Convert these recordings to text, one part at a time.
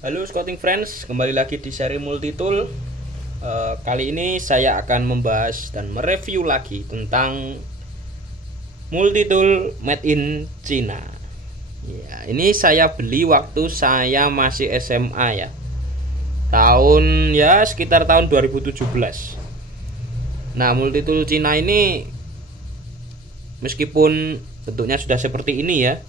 Halo Scouting Friends, kembali lagi di seri Multitool. Kali ini saya akan membahas dan mereview lagi tentang Multitool made in China. Ya, ini saya beli waktu saya masih SMA ya. Sekitar tahun 2017. Nah, Multitool China ini meskipun bentuknya sudah seperti ini ya.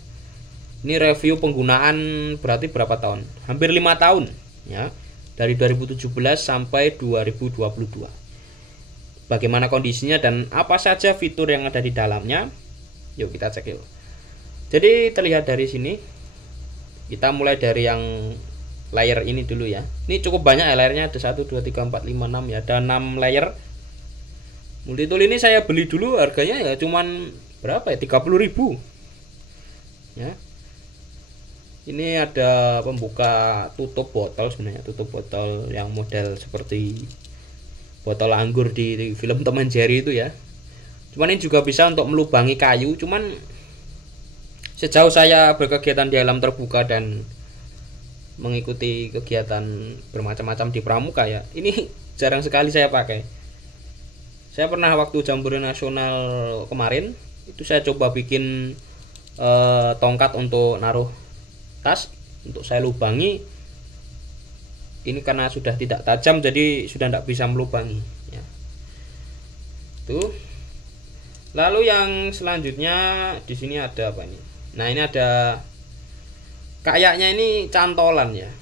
Ini review penggunaan berarti berapa tahun? Hampir 5 tahun ya. Dari 2017 sampai 2022. Bagaimana kondisinya dan apa saja fitur yang ada di dalamnya? Yuk kita cek yuk. Jadi terlihat dari sini. Kita mulai dari yang layer ini dulu ya. Ini cukup banyak ya layernya, ada 1 2 3 4 5 6 ya. Ada 6 layer. Multitool ini saya beli dulu harganya ya cuman berapa ya? 30.000. Ya. Ini ada pembuka tutup botol, sebenarnya tutup botol yang model seperti botol anggur di film Tom and Jerry itu ya. Cuman ini juga bisa untuk melubangi kayu. Cuman sejauh saya berkegiatan di alam terbuka dan mengikuti kegiatan bermacam-macam di pramuka ya, ini jarang sekali saya pakai. Saya pernah waktu Jamboree Nasional kemarin itu saya coba bikin tongkat untuk naruh tas, untuk saya lubangi. Ini karena sudah tidak tajam jadi sudah tidak bisa melubangi ya. Tuh. Lalu yang selanjutnya di sini ada apa ini? Nah, ini ada kayaknya ini cantolan ya.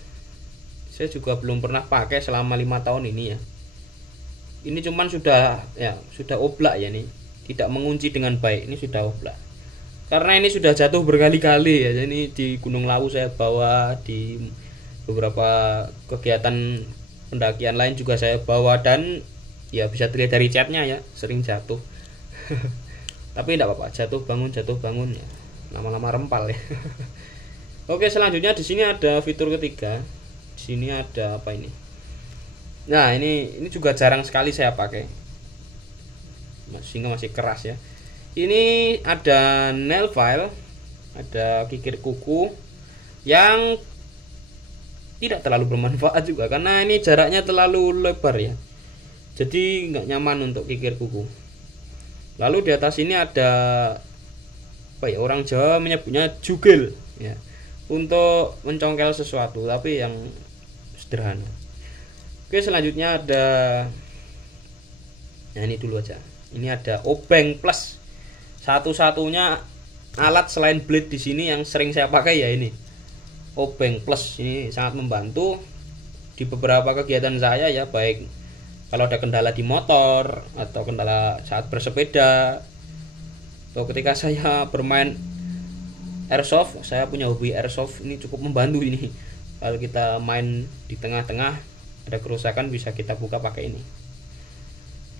Saya juga belum pernah pakai selama 5 tahun ini ya. Ini cuman sudah oblak ya nih. Tidak mengunci dengan baik. Ini sudah oblak. Karena ini sudah jatuh berkali-kali ya. Ini di Gunung Lawu saya bawa, di beberapa kegiatan pendakian lain juga saya bawa, dan ya bisa terlihat dari catnya ya, sering jatuh. Tapi tidak apa-apa, jatuh bangun ya. Lama-lama rempal ya. Oke, selanjutnya di sini ada fitur ketiga. Di sini ada apa ini? Nah, ini juga jarang sekali saya pakai. Sehingga masih keras ya. Ini ada nail file, ada kikir kuku yang tidak terlalu bermanfaat juga karena ini jaraknya terlalu lebar ya. Jadi nggak nyaman untuk kikir kuku. Lalu di atas ini ada apa ya, orang Jawa menyebutnya jugel ya, untuk mencongkel sesuatu tapi yang sederhana. Oke, selanjutnya ada, nah ini dulu aja. Ini ada obeng plus. Satu-satunya alat selain blade di sini yang sering saya pakai ya ini obeng plus. Ini sangat membantu di beberapa kegiatan saya ya, baik kalau ada kendala di motor atau kendala saat bersepeda atau ketika saya bermain airsoft. Saya punya hobi airsoft, ini cukup membantu ini. Kalau kita main di tengah-tengah ada kerusakan bisa kita buka pakai ini.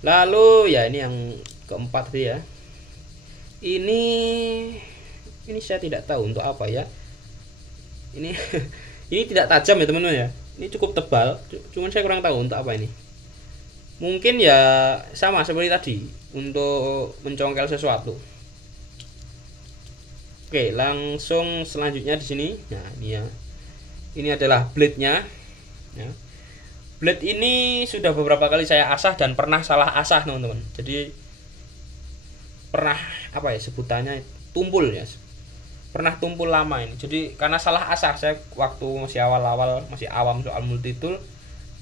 Lalu ya ini yang keempat ya. Ini saya tidak tahu untuk apa ya. Ini ini tidak tajam ya teman-teman ya. Ini cukup tebal, cuman saya kurang tahu untuk apa ini. Mungkin ya sama seperti tadi untuk mencongkel sesuatu. Oke, langsung selanjutnya di sini. Nah, ini ya. Ini adalah blade-nya. Ya. Blade ini sudah beberapa kali saya asah dan pernah salah asah teman-teman. Jadi pernah apa ya sebutannya, tumpul ya, pernah tumpul lama ini. Jadi karena salah asah, saya waktu masih awal-awal, masih awam soal multitool,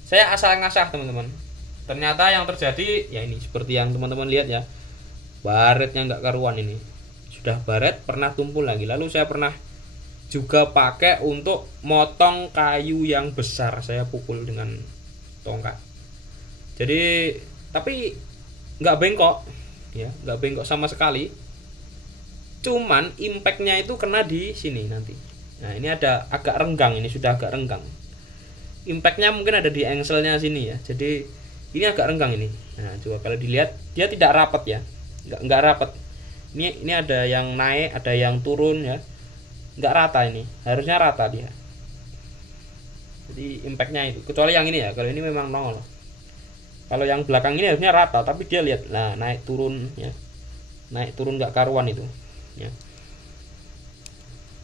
saya asal ngasah teman-teman. Ternyata yang terjadi ya ini seperti yang teman-teman lihat ya, baretnya nggak karuan. Ini sudah baret, pernah tumpul lagi. Lalu saya pernah juga pakai untuk motong kayu yang besar, saya pukul dengan tongkat. Jadi tapi nggak bengkok ya, nggak bengkok sama sekali. Cuman impactnya itu kena di sini nanti. Nah, ini ada agak renggang, ini sudah agak renggang. Impactnya mungkin ada di engselnya sini ya. Jadi ini agak renggang ini. Nah, coba kalau dilihat dia tidak rapat ya, nggak rapat. Ini ada yang naik, ada yang turun ya, nggak rata. Ini harusnya rata dia. Jadi impactnya itu, kecuali yang ini ya, kalau ini memang nol. Kalau yang belakang ini harusnya rata, tapi dia lihat lah naik turun ya, naik turun nggak karuan itu ya.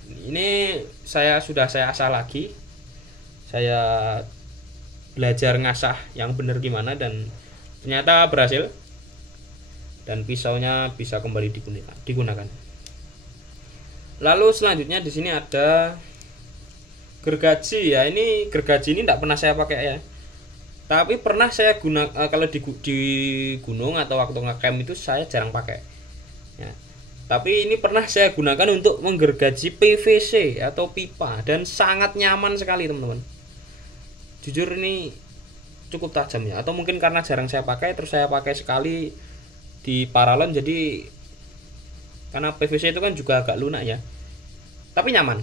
Ini saya asah lagi, saya belajar ngasah yang benar gimana, dan ternyata berhasil, dan pisaunya bisa kembali digunakan. Lalu selanjutnya di sini ada gergaji ya. Ini gergaji ini tidak pernah saya pakai ya, tapi pernah saya gunakan kalau di gunung atau waktu ngecamp itu saya jarang pakai ya. Tapi ini pernah saya gunakan untuk menggergaji PVC atau pipa, dan sangat nyaman sekali teman-teman. Jujur ini cukup tajam ya, atau mungkin karena jarang saya pakai, terus saya pakai sekali di paralon, jadi karena PVC itu kan juga agak lunak ya, tapi nyaman.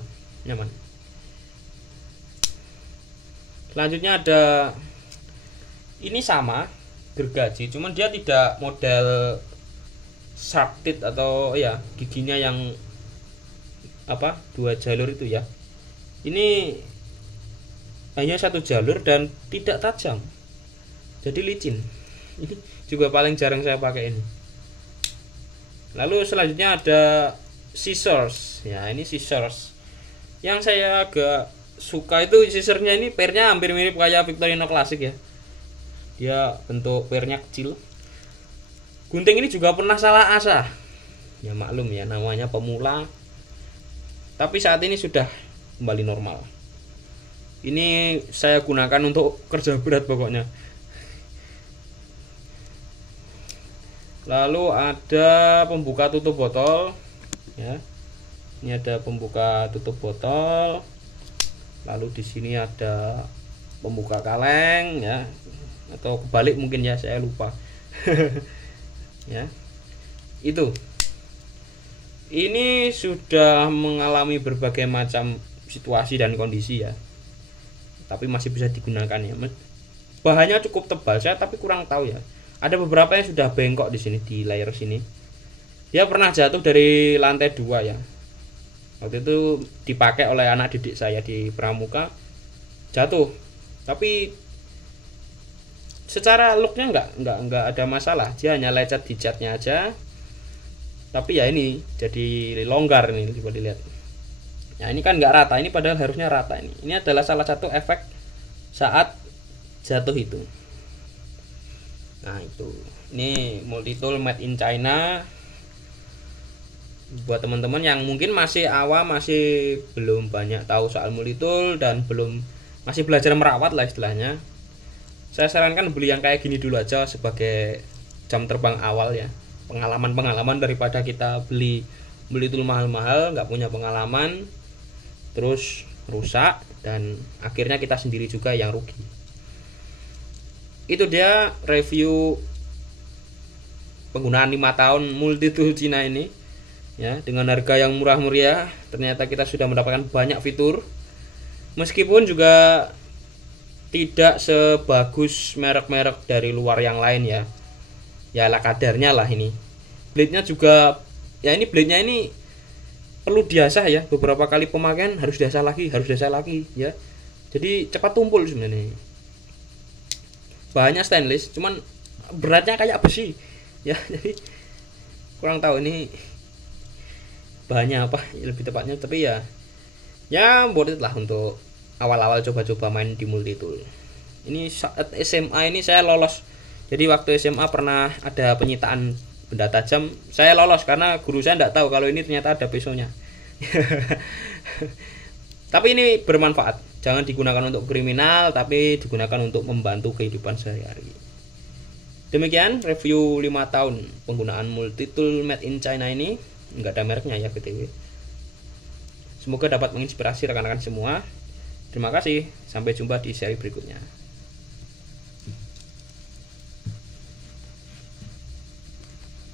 Selanjutnya ada ini sama gergaji, cuman dia tidak model sharp teeth atau ya giginya yang apa 2 jalur itu ya. Ini hanya 1 jalur dan tidak tajam, jadi licin. Ini juga paling jarang saya pakai ini. Lalu selanjutnya ada scissors ya. Ini scissors yang saya agak suka itu, scissornya ini pernya hampir mirip kayak Victorino klasik ya. Dia bentuk pernya kecil. Gunting ini juga pernah salah asah ya, maklum ya, namanya pemula, tapi saat ini sudah kembali normal. Ini saya gunakan untuk kerja berat pokoknya. Lalu ada pembuka tutup botol ya. Ini ada pembuka tutup botol. Lalu di sini ada pembuka kaleng ya, atau kebalik mungkin ya, saya lupa. Ya. Itu. Ini sudah mengalami berbagai macam situasi dan kondisi ya, tapi masih bisa digunakan ya. Bahannya cukup tebal saya, tapi kurang tahu ya. Ada beberapa yang sudah bengkok di sini, di layer sini. Dia pernah jatuh dari lantai 2 ya. Waktu itu dipakai oleh anak didik saya di Pramuka, jatuh. Tapi secara looknya nggak ada masalah. Dia hanya lecet di catnya aja. Tapi ya ini jadi longgar nih, coba dilihat. Nah ini kan nggak rata, ini padahal harusnya rata ini. Ini adalah salah satu efek saat jatuh itu. Nah itu, ini multitool made in China. Buat teman-teman yang mungkin masih awam, masih belum banyak tahu soal multitool dan masih belajar merawat lah istilahnya, saya sarankan beli yang kayak gini dulu aja sebagai jam terbang awal ya. Pengalaman daripada kita beli multitool mahal-mahal, nggak punya pengalaman, terus rusak dan akhirnya kita sendiri juga yang rugi. Itu dia review penggunaan 5 tahun multitool Cina ini ya, dengan harga yang murah meriah. Ternyata kita sudah mendapatkan banyak fitur, meskipun juga tidak sebagus merek-merek dari luar yang lain ya. Ya lah kadarnya lah ini. Blade-nya juga ya, ini blade-nya ini perlu diasah ya, beberapa kali pemakaian harus diasah lagi ya. Jadi cepat tumpul sebenarnya. Bahannya stainless, cuman beratnya kayak besi ya. Jadi kurang tahu ini bahannya apa lebih tepatnya, tapi ya worth it lah untuk awal-awal coba-coba main di multitool. Ini saat SMA ini saya lolos. Jadi waktu SMA pernah ada penyitaan benda tajam, saya lolos karena guru saya tidak tahu kalau ini ternyata ada pisaunya. Tapi ini bermanfaat. Jangan digunakan untuk kriminal, tapi digunakan untuk membantu kehidupan sehari-hari. Demikian review 5 tahun penggunaan multitool made in China ini. Enggak ada mereknya ya BTW. Semoga dapat menginspirasi rekan-rekan semua. Terima kasih, sampai jumpa di seri berikutnya.